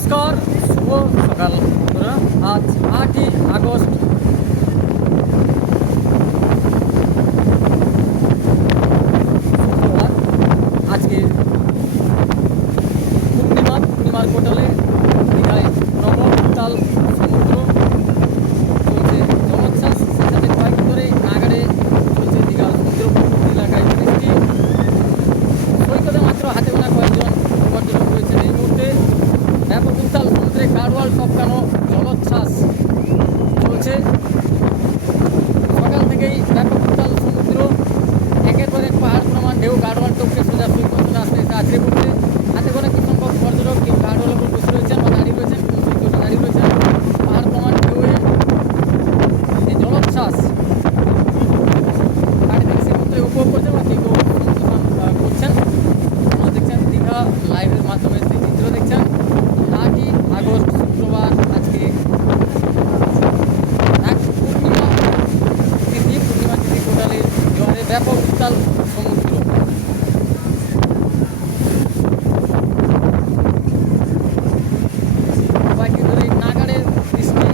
নমস্কার শুভ সকাল বন্ধুরা। আজ আটই আগস্ট শুক্রবার আজকে পূর্ণিমা পূর্ণিমার কোটালে দীঘায় নবতাল সমুদ্র চলছে জলোচ্ছ্বাস সেখানে কয়েক ধরে নাগারে চলছে দীঘার সমুদ্র উপকূল এলাকায় বৃষ্টি সৈকতে মাত্র হাতে গোনা কয়েকজন পর্যটক রয়েছেন এই মুহূর্তে ব্যাপক উত্তাল গাড়োয়াল টপকানো জলোচ্ছ্বাস চলছে। সকাল থেকেই ব্যাপক সমুদ্র একের পর এক পাহাড় প্রমাণ ঢেউ গাড়োয়াল টপকে সোজা সৈকত চলে আসতে আসতে আছড়ে পড়ছে হাতে করে কিছু সংখ্যক পর্যটক কেউ গাড়োয়ালের উপর বসে রয়েছেন বা দাঁড়িয়ে রয়েছেন কেউ সৈকতে দাঁড়িয়ে রয়েছেন পাহাড় প্রমাণ ঢেউয়ে এই জলোচ্ছ্বাস গাড়ি থেকে সে মধ্যে উপভোগ করছেন বা কেউ কেউ সমুদ্রপান, আহ, করছেন আপনারা দেখছেন দীঘা লাইভের মাধ্যমে সেই চিত্র দেখছেন আটই আগস্ট শুক্রবার আজকে এক পূর্ণিমা তিথি পূর্ণিমা তিথি কোটালে জোয়ারে ব্যাপক উত্তাল সমুদ্র কয়েকদিন ধরে এই নাগাড়ের বৃষ্টি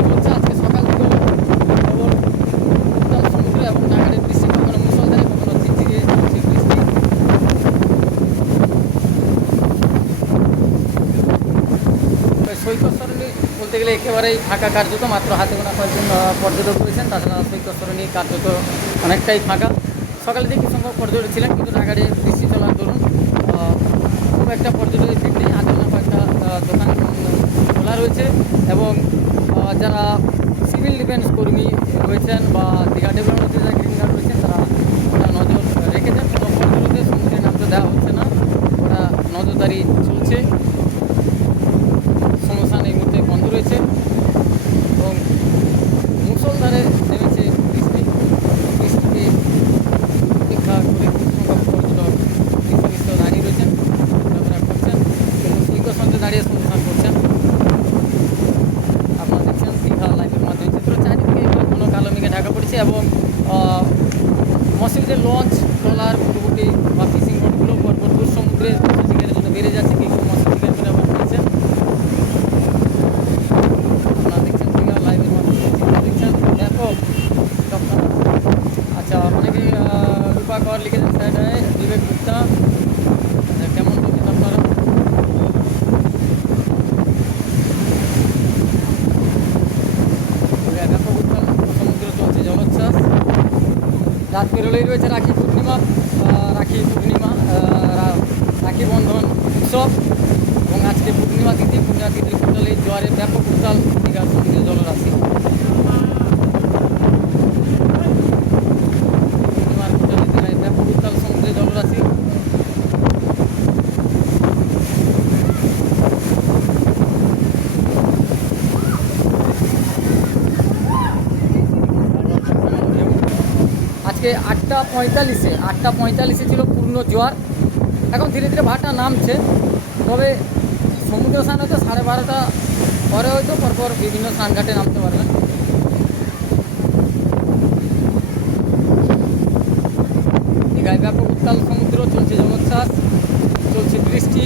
চলছে আজকে সকাল থেকে খবর উত্তাল সমুদ্র এবং নাগাড়ের বৃষ্টি কখনো মুসলধারে কখনো ঝিরঝিরে চলছে বৃষ্টি তবে সৈকত সরণি বলতে গেলে একেবারেই ফাঁকা কার্যত, মাত্র হাতে গোনা কয়েকজন পর্যটক রয়েছেন। তাছাড়া সৈকত সরণি কার্যত অনেকটাই ফাঁকা। সকালে দেখি সংখ্যক পর্যটক ছিলেন, কিন্তু ঢাকারে বৃষ্টি চলার দরুন খুব একটা পর্যটকের ভিড় নেই। হাতে গোনা কয়েকটা দোকান খোলা রয়েছে এবং যারা সিভিল ডিফেন্স কর্মী রয়েছেন বা মসজিদের লঞ্চ ট্রলার মোটামুটি বা ফিশিং বোটগুলো পরপর দূর সমুদ্রে শিকারের জন্য বেড়ে যাচ্ছে কি মৎস্য শিকার করে আবার দিচ্ছেন আপনারা দেখছেন দীঘা লাইভের মাধ্যমে চিত্র দেখছেন ব্যাপক। আচ্ছা অনেকে রূপাকর রূপা কর লিখেছেন সাইডে বিবেক গুপ্তা আচ্ছা, কেমন বলছেন আপনারা ব্যাপক উত্তাল সমুদ্র চলছে জলোচ্ছ্বাস রাত পেরোলেই রয়েছে রাখি পূর্ণিমা রাখি পূর্ণিমা রাখি বন্ধন উৎসব এবং আজকে পূর্ণিমা তিথি পূর্ণিমা তিথির কোটালে জোয়ারে ব্যাপক উত্তাল দীঘার সমুদ্রে জলরাশি পূর্ণিমার কোটালে দীঘায় ব্যাপক উত্তাল সমুদ্রে জলরাশি আজকে আটটা পঁয়তাল্লিশে আটটা পঁয়তাল্লিশে ছিল পূর্ণ জোয়ার। এখন ধীরে ধীরে ভাটা নামছে। তবে সমুদ্র স্নান হয়তো সাড়ে বারোটা পরে হয়তো, পরপর বিভিন্ন স্নানঘাটে নামতে পারবেন। দীঘায় ব্যাপক উত্তাল সমুদ্র, চলছে জলোচ্ছ্বাস চলছে বৃষ্টি।